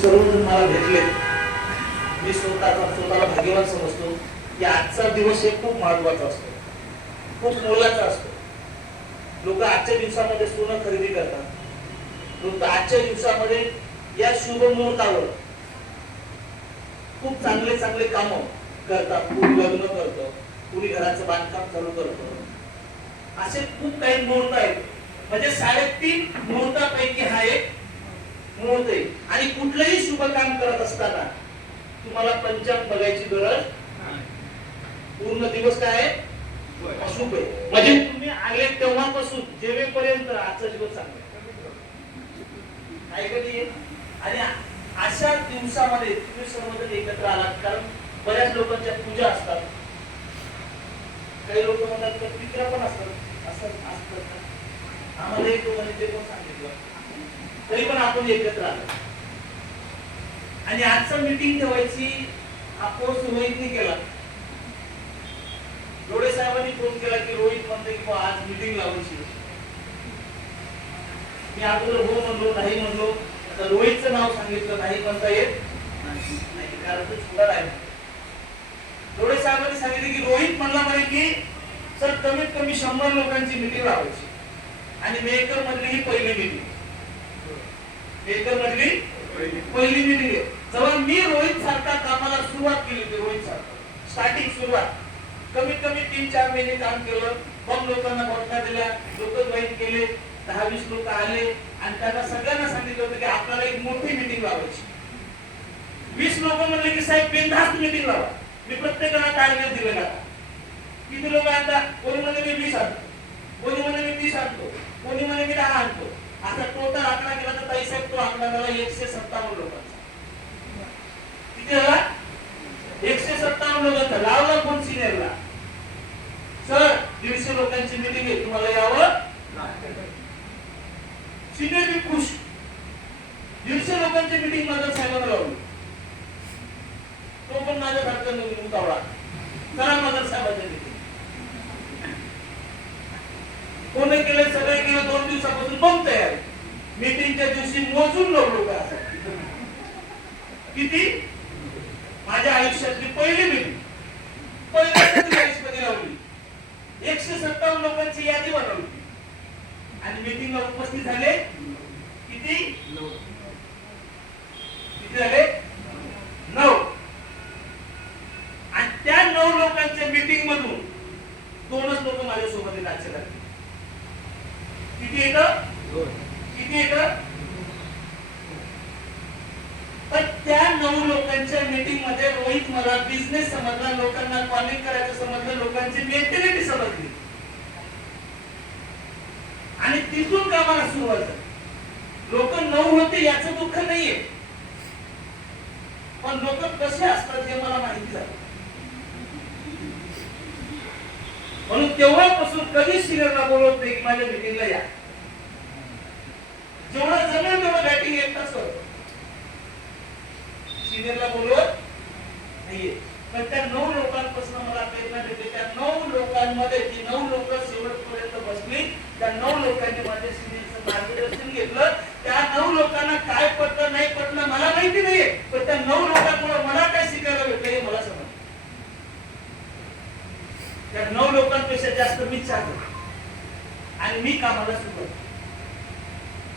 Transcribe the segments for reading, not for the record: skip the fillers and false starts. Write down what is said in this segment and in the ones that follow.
सर्वजण मला भेटले, मी स्वतःला भाग्यवान समजतो की आजचा दिवस हे खूप महत्वाचा असतो, खूप मोलाचा असतो. लोक आजच्या दिवसामध्ये सोनं खरेदी करतात, लोक आजच्या दिवसामध्ये या शुभ मुहूर्तावर खूप चांगले चांगले काम करतात. कोणी लग्न करतं, कोणी घराचं बांधकाम चालू करतं. असे खूप काही मुहूर्त आहेत. म्हणजे 3.5 मुहूर्तापैकी हा एक मुहूर्त आहे. आणि कुठलंही शुभ काम करत असताना तुम्हाला पंचांग बघायची गरज नाही. पूर्ण दिवस काय आहे? अशुभ आहे. म्हणजे तुम्ही आले तेव्हापासून जेवेपर्यंत आजचा दिवस चांगला आहे. कधी आणि अशा दिवसामध्ये तुम्ही सर्वजण एकत्र आलात, कारण बऱ्याच लोकांच्या पूजा असतात. काही लोक म्हणतात की पित्रा पण असतात. आम्हाला एक लोकांनी ते पण सांगितलं, तरी पण आपण एकत्र आलो. आणि आजचं मीटिंग ठेवायची हा कोर्स रोहितने केला. डोळे साहेबांनी फोन केला की रोहित म्हणते की आज मीटिंग लावायची. मी अगोदर हो म्हणलो, नाही म्हणलो. आता रोहितचं नाव सांगितलं, नाही म्हणता येत नाही, कारण तो छोटा आहे. डोळे साहेबांनी सांगितले की रोहित म्हणला म्हणे की सर कमीत कमी 100 लोकांची मीटिंग लावायची. आणि मेकर मधली ही पहिली मीटिंग, मेकर मधली पहिली मीटिंग आहे. जेव्हा मी रोहित सारखा कामाला सुरुवात केली होती, रोहित सारखा स्टार्टिंग सुरुवात, कमीत कमी 3-4 महिने काम केलं. मग लोकांना बॉटना दिल्या, लोक जॉईन केले, 10-20 लोक आले आणि त्यांना सगळ्यांना सांगितलं होतं की आपल्याला एक मोठी मीटिंग लावायची. 20 लोक म्हणले की साहेब बिनधास्त मीटिंग लावा. मी प्रत्येकाला टार्गेट दिलेला. किती लोक आणतात? कोणी म्हणे मी 20 आणतो, कोणी म्हणे मी 30 आणतो, कोणी म्हणे मी 10 आणतो. आता टोटल आकडा केला तर ताई साहेब तो आकडा झाला 157 लोकांचा. किती झाला? 157 लोकांचा. लावला फोन सिनियरला, सर 150 लोकांची मीटिंग आहे, तुम्हाला यावं? सिनियर बी खुश. 150 लोकांची मीटिंग माझ्या साहेबांना लावली. तो पण माझ्या सारखा नवीन उतावळा, करा माझ्या साहेबांच्या मीटिंग. कोणी केले? सगळे केलं. 2 दिवसापासून बंद तयार. मीटिंगच्या दिवशी मोजून लोक असतात. किती? माझ्या आयुष्यातली पहिली मीटिंग, पहिल्यांदा मध्ये लावली. 157 लोकांची यादी बनवली आणि मीटिंगला उपस्थित झाले किती? 9. आणि त्या 9 लोकांच्या मीटिंग मधून 2च लोक माझ्यासोबत आहेत आजच्या तारखेला. किती येतं? 2. किती येतं? पण त्या 9 लोकांच्या मीटिंग मध्ये रोहित मला बिझनेस समजला, लोकांना कॉलिंग करायचं समजलं, लोकांची मेंटॅलिटी समजली आणि तिथून कामाला सुरुवात झाली. लोक 9 होते याचं दुःख नाहीये, पण लोक कसे असतात हे मला माहिती झालं. म्हणून तेव्हापासून कधी सिनियरला बोलवत नाही की माझ्या मीटिंगला या. जेवढं जमेल तेवढं बॅटिंग एकटाच करतो, सिनियरला बोलवत नाहीये. पण त्या 9 लोकांपासून मला प्रेरणा मिळते. त्या 9 लोकांमध्ये जी 9 लोक शेवटपर्यंत बसली, त्या 9 लोकांनी माझ्या सिनियरचं मार्गदर्शन घेतलं. त्या 9 लोकांना काय पटलं नाही पटलं मला माहिती नाहीये, पण त्या 9 लोकांमुळे मला काय शिकायला भेटलं हे मला समजलं. त्या 9 लोकांपेक्षा जास्त मीच चालतो आणि मी कामाला सुरुवात.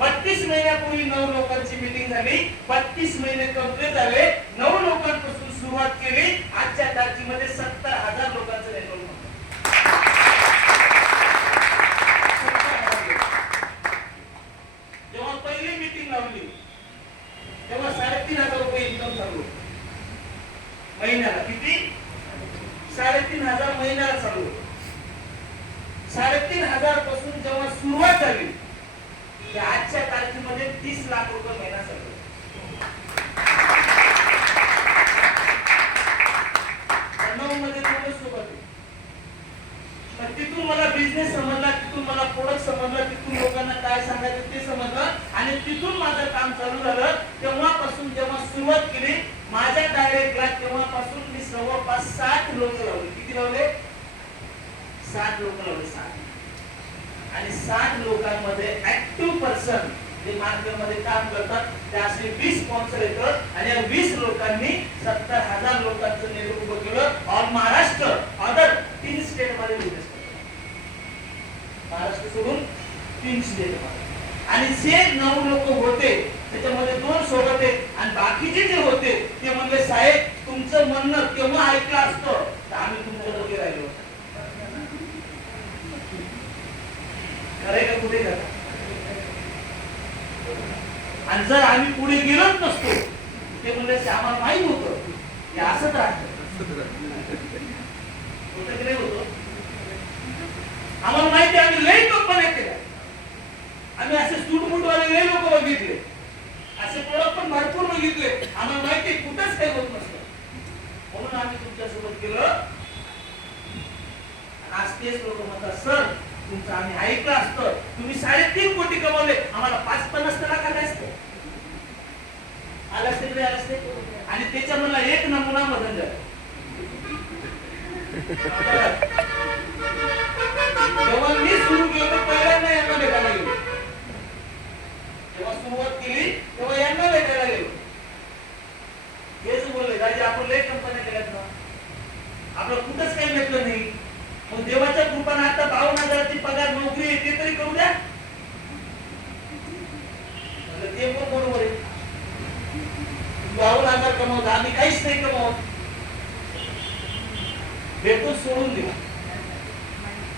32 महिन्यापूर्वी 9 लोकांची मीटिंग झाली. 32 महिने कंप्लीट झाले. 9 लोकांपासून सुरुवात केली. आजच्या तारखेमध्ये 70,000 लोकांचं एनरोलमेंट. जेव्हा पहिली मीटिंग लावली तेव्हा 3,500 रुपये इन्कम चालू महिन्याला. किती? 3,500 महिन्याला चालू. 3,500 पासून जेव्हा सुरुवात झाली आजच्या तारखेमध्ये 30 लाख रुपये महिना चालू. मध्ये सोबत. पण तिथून मला बिझनेस समजला, तिथून मला प्रोडक्ट समजला, तिथून लोकांना काय सांगायचं ते समजलं आणि तिथून माझं काम चालू झालं. तेव्हापासून जेव्हा सुरुवात केली माझ्या डायरेक्टला, तेव्हापासून मी जवळपास 60 लोक लावले. किती लावले? 60 लोक लावले. 60. आणि 60 लोकांमध्ये ऍक्टिव्ह पर्सन जे मार्केटमध्ये काम करतात ते असे 20 स्पॉन्सर येतात आणि या 20 लोकांनी 70,000 लोकांचं नेतृत्व केलं ऑल महाराष्ट्र अदर 3 स्टेट मध्ये बिझनेस केला. महाराष्ट्र सोडून 3 स्टेट मध्ये आणि जे 9 लोक होते त्याच्यामध्ये 2 सोबत आहेत आणि बाकीचे जे होते ते म्हणले साहेब तुमचं म्हणणं केव्हा ऐकलं असतं तर आम्ही तुमच्या लोके राहिलो. खरंय का कुठे करा आणि जर आम्ही पुढे गेलोच नसतो ते म्हणले आम्हाला माहित होतं हे असंच राहतं होतं की नाही होतं. आम्हाला माहिती आम्ही लई कंपन्या केल्या आम्ही असे सूटबूटवाले लई लोक बघितले असे प्रोडक्ट पण भरपूर बघितले आम्हाला माहिती कुठंच काही होत नसतं म्हणून आम्ही तुमच्यासोबत केलं. आज तेच लोक म्हणतात सर तुमचं आम्ही ऐकलं असतं तुम्ही 3.5 कोटी कमवले आम्हाला 5-50 लाख आले असते आले असते आले असते आणि त्याच्या मला एक नमुना मदन झाला. जेव्हा मी सुरू केलं पहिल्यांदा यांना भेटायला गेलो जेव्हा सुरुवात केली तेव्हा यांना भेटायला गेलो हेच बोलले दाजी आपण लय कंपन्या केल्यात ना आपलं कुठंच काही भेटलं नाही मग देवाच्या कृपाने आता 52,000ची पगार नोकरी आहे ते तरी करू द्या. ते पण बरोबर आहे 52,000 कमवत आम्ही काहीच नाही कमवत भेटून सोडून दिला.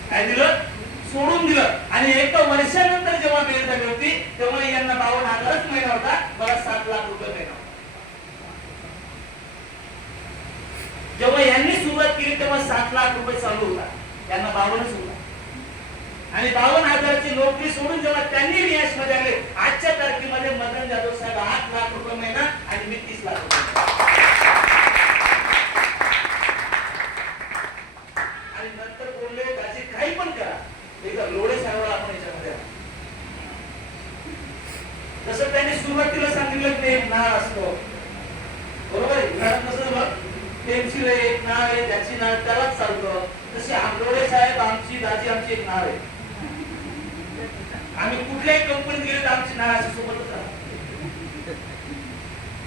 काय दिलं सोडून दिलं आणि 1 वर्षानंतर जेव्हा बेल झाली होती तेव्हा यांना 52,000च महिना होता मला 7 लाख रुपये महिना होता. जेव्हा यांनी सुरुवात केली तेव्हा 7 लाख रुपये चालू होता त्यांना 52च होता आणि 52,000ची नोकरी सोडून जेव्हा त्यांनी रियाज मध्ये आले आजच्या तारखेमध्ये मदन जाधव साहेब 8 लाख रुपये महिना आणि मी 30 लाख रुपये आणि नंतर बोलले त्याची काही पण करा एकदा लोढे साहेबांना आपण याच्यामध्ये जसं त्यांनी सुरुवातीला सांगितलं ते एक नाळ असतो बरोबर आहे कसं टेन्सिल एक नाळ आहे त्याची नाळ त्यालाच चालतं तसे आंबोडे साहेब आमची दाजी आमची एक नाळ आहे आम्ही कुठल्याही कंपनीत गेलो तर आमची नाळ अशी सोबतच राहते.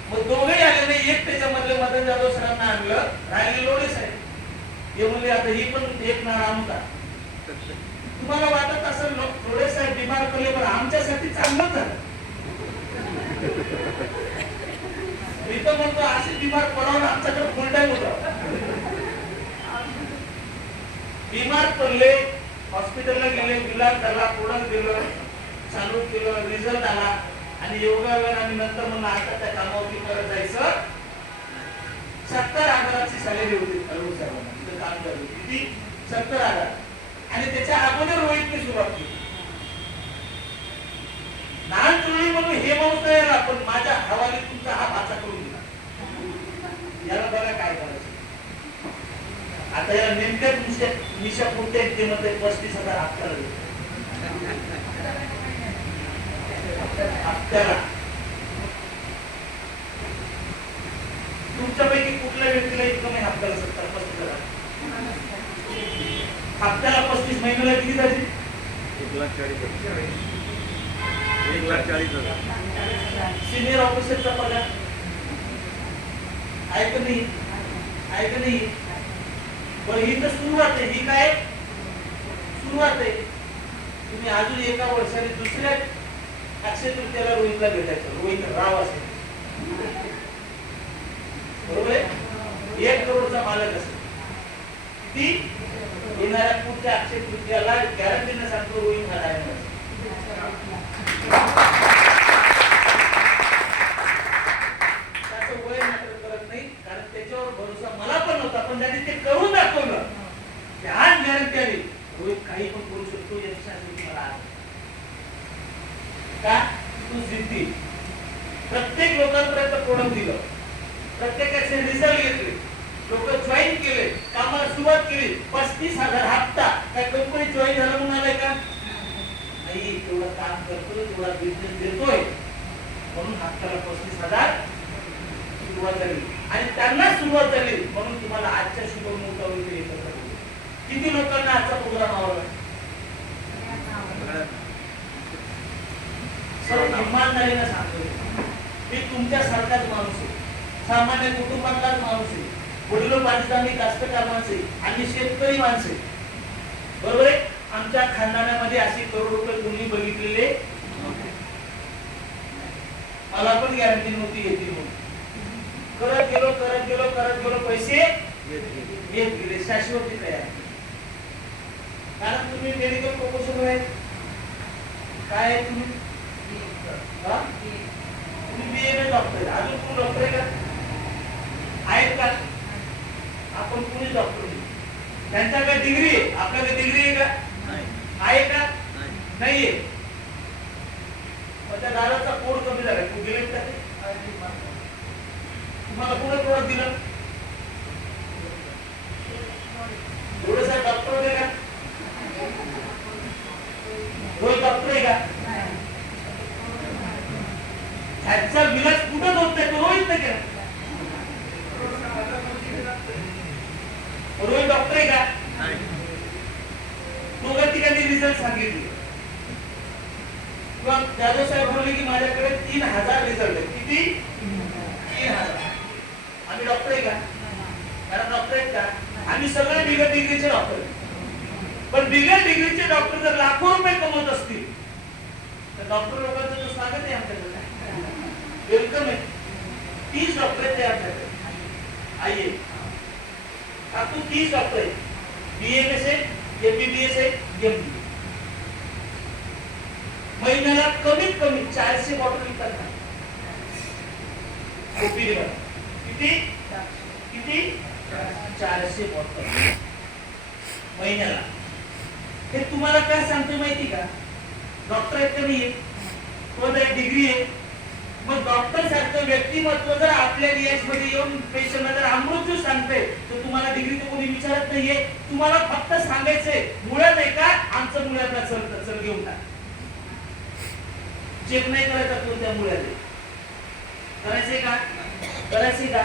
मग दोघे आले नाही एक त्याच्यामधले मदन जाधव सरांना आणलं राहिले लोढे साहेब हे म्हणले आता ही पण एक नाळ आणू का. तुम्हाला वाटत असेल लोढे साहेब बिमार पडले पण आमच्यासाठी चांगलं झालं. मी तर म्हणतो असे बिमार पडावं आमच्याकडे फुल टाइम होता. बिमार पडले हॉस्पिटलला गेले इलाज झाला प्रोडक्ट दिलं चालू केलं रिझल्ट आला आणि योगायोगाने आम्ही नंतर म्हणून आता त्या कामावरती परत जायचं. 70,000ची सॅलरी होती अरुण साहेबांना काम करत किती 70,000 आणि त्याच्या अगोदर रोहितने सुरुवात केली. लहान चोळी म्हणून हे माणूस नाही आला पण माझ्या हवाली तुमचा हा पाचा करून दिला याला बघा काय करायचं. आता याला नेमक्या निशा पुरते ते मध्ये 35,000 हप्त्याला हप्त्याला तुमच्यापैकी कुठल्या व्यक्तीला इतकं नाही हप्त्याला 70-35,000 हप्त्याला 35 महिन्याला किती झाली 1,40,000 सिनियर ऑफिसरचा पगार ऐक नाही पण ही तर सुरुवात आहे. ही काय सुरुवात आहे. तुम्ही अजून एका वर्षाने दुसऱ्या अक्षय तृतीयाला रोहितला भेटायचं रोहित राव असेल बरोबर आहे 1 करोडचा मालक असेल ती येणाऱ्या पुढच्या अक्षय तृतीयाला गॅरंटीने सांगतो रोहित हा डायमंड त्याचं वय मात्र करत नाही कारण त्याच्यावर भरोसा मला पण नव्हता पण त्यांनी ते करून दाखवलं की आज गॅरंटी आली रोहित काही पण करू शकतो याची शांती मला का तू जिद्दी प्रत्येक लोकांपर्यंत प्रोडक्ट दिलं प्रत्येकाचे रिझल्ट घेतले लोक जॉईन केले कामाला सुरुवात केली 35,000 हप्ता काय कंपनी जॉईन झालं म्हणून आलाय का नाही तेवढं काम करतोय तेवढा बिझनेस देतोय म्हणून हप्त्याला 35,000 सुरुवात झाली आणि त्यांना सुरुवात झाली म्हणून तुम्हाला आजच्या शुभ मुहूर्तावरती एकत्र किती लोकांना आजचा प्रोग्राम आवडला सर इमानदारीने सांगतो मी तुमच्यासारखाच माणूस आहे, सामान्य कुटुंबातलाच माणूस आहे, वडिलोपार्जित कास्तकार माणसे आणि शेतकरी माणसे, बरोबर आहे. आमच्या खानदानामध्ये अशी करोड रुपये कोणी बघितलेले मला पण गॅरंटी नव्हती येतील म्हणून. करत गेलो पैसे येत गेले, शाश्वती तयार. कारण तुम्ही मेडिकल प्रोफेशनल आहे, काय आहे तुम्ही? तुम्ही बीएमए डॉक्टर, अजून कोण डॉक्टर आहे का? आहेत का? आपण कोणी डॉक्टर नाही. त्यांच्याकडे डिग्री आहे, आपल्याकडे डिग्री आहे का? आहे का? नाहीये. त्या दाराचा कोड कमी झाला, तू गेले का? तुम्हाला कोणी प्रोडक्ट दिलं? एवढं साहेब डॉक्टर होते का? रोज डॉक्टर आहे का? ह्याचा विलास कुठंच होत नाही, तो रोहित नाही केला. रोहित डॉक्टर आहे का? दोघं ठिकाणी रिझल्ट सांगितले. जाधव साहेब बोलले की माझ्याकडे 3000 रिझल्ट आहे. किती? 3000. आम्ही डॉक्टर आहे का? कारण डॉक्टर आहेत का? आम्ही सगळे बिगर डिग्रीचे डॉक्टर. पण बिगर डिग्रीचे डॉक्टर जर लाखो रुपये कमवत असतील तर डॉक्टर लोकांचं तर स्वागत आहे आमच्याकडे, वेलकम आहे. 30 डॉक्टर आहेत आमच्याकडे. आइए, आपण 30 डॉक्टर आहे, बीएमएस आहे, एमबीबीएस आहे, एमडी. महिन्याला कमीत कमी 400 बॉटल विकतात. किती? 400 बॉटल महिन्याला. हे तुम्हाला काय सांगतो माहिती का? डॉक्टर आहेत का नाही, तो एक डिग्री आहे. मग डॉक्टर सारखं व्यक्तिमत्व जर आपल्या रियाज मध्ये येऊन पेशंटला जर अमृत ज्यूस सांगते तर तुम्हाला डिग्री तर कोणी विचारत नाहीये. तुम्हाला फक्त सांगायचंय मुळ्यात आहे का? आमचं मुळ्यातला चल घेऊन टाक. चेक नाही करायचा कोणत्या मुळ्यात करायचंय का? करायचंय का?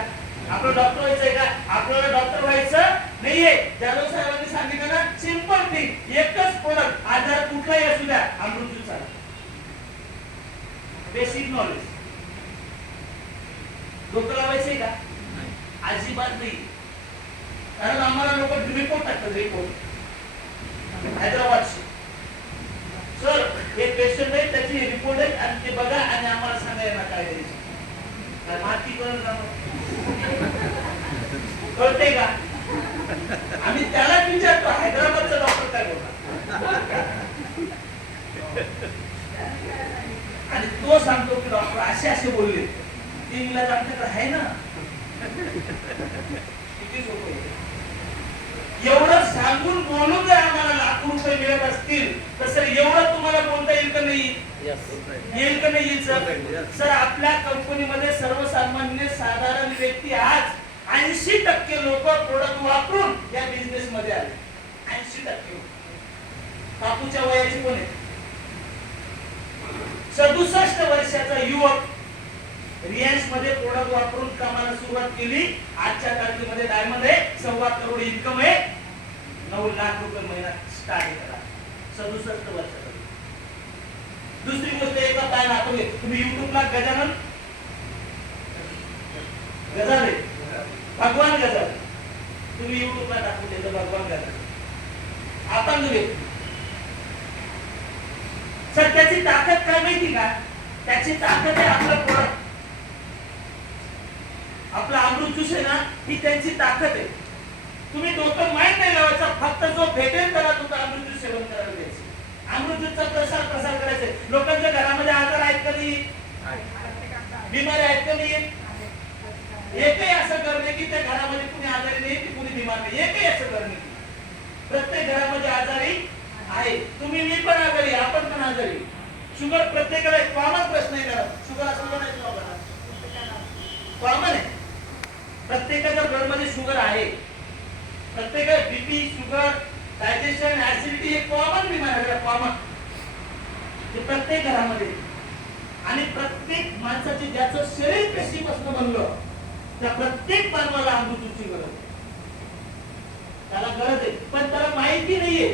आपलं डॉक्टर व्हायचंय का? आपल्याला डॉक्टर व्हायचं नाहीये. जाधव साहेबांनी सांगितलं ना, सिंपल थिंग, एकच प्रोडक्ट, आजार कुठलाही असू द्या, अमृत ज्यूस चालेल. Basic knowledge. डोकं लावायचंय का? अजिबात नाही. कारण आम्हाला लोक रिपोर्ट टाकतात, रिपोर्ट हैदराबादचे. सर हे पेशंट आहे, त्याची रिपोर्ट आहे आणि ते बघा आणि आम्हाला सांगायला काय द्यायचं. माती कळते का? आम्ही त्याला विचारतो हैदराबादचा डॉक्टर काय बोलतात आणि तो सांगतो की डॉक्टर असे बोलले. ते इलाज आमच्याकडे आहे ना. किती सोपं आहे. एवढं सांगून बोलून जर आम्हाला लाखो रुपये मिळत असतील तर सर एवढं तुम्हाला बोलता येईल का नाही? येईल का नाही? सर आपल्या कंपनीमध्ये सर्वसामान्य साधारण व्यक्ती आज 80% लोक प्रोडक्ट वापरून या बिझनेस मध्ये आले. 80%. काकूच्या वयाची कोण आहे? 67 वर्षाचा युवक रिलायन्स मध्ये प्रोडक्ट वापरून कामाला सुरुवात केली. आजच्या तारखेमध्ये डायमंड आहे, 1.25 करोड इन्कम आहे, 9 लाख रुपये महिना स्टार्ट करा. 67 वर्षाचा. दुसरी गोष्ट एका काय आपण तुम्ही युट्यूबला गजानन गजाले, भगवान गजाले, तुम्ही युट्यूबला टाकून देतो भगवान गजाले. आपण सर त्याची ताकद काय माहिती का? त्याची ताकद आहे आपलं प्रोडक्ट, आपला अमृत ज्यूस आहे ना, ही त्यांची ताकद आहे. तुम्ही डोकं माइंड नाही लावायचा, फक्त जो भेटेल त्याला तुमचं अमृत ज्यूस सेवन करायला द्यायचं. अमृत ज्यूसचा प्रसार करायचा. लोकांच्या घरामध्ये आजार आहेत का नाही? बिमारी आहेत का नाही? एकही असं करणे की त्या घरामध्ये कुणी आजारी नाही की कुणी बिमार नाही. एकही असं करणे. प्रत्येक घरामध्ये आजारी आहे. तुम्ही, मी पण आजारी, आपण पण आजारी. शुगर प्रत्येकाला एक कॉमन प्रश्न आहे का? शुगर असं नाही कॉमन आहे. प्रत्येकाच्या ब्लड मध्ये शुगर आहे. प्रत्येकाला बीपी, शुगर, डायजेशन, ऍसिडिटी हे कॉमन बिमारी आहे. कॉमन प्रत्येक घरामध्ये. आणि प्रत्येक माणसाची ज्याचं शरीर पेशीपासून बनलं त्या प्रत्येक मानवाला अमृतची गरज आहे. त्याला गरज आहे पण त्याला माहिती नाहीये.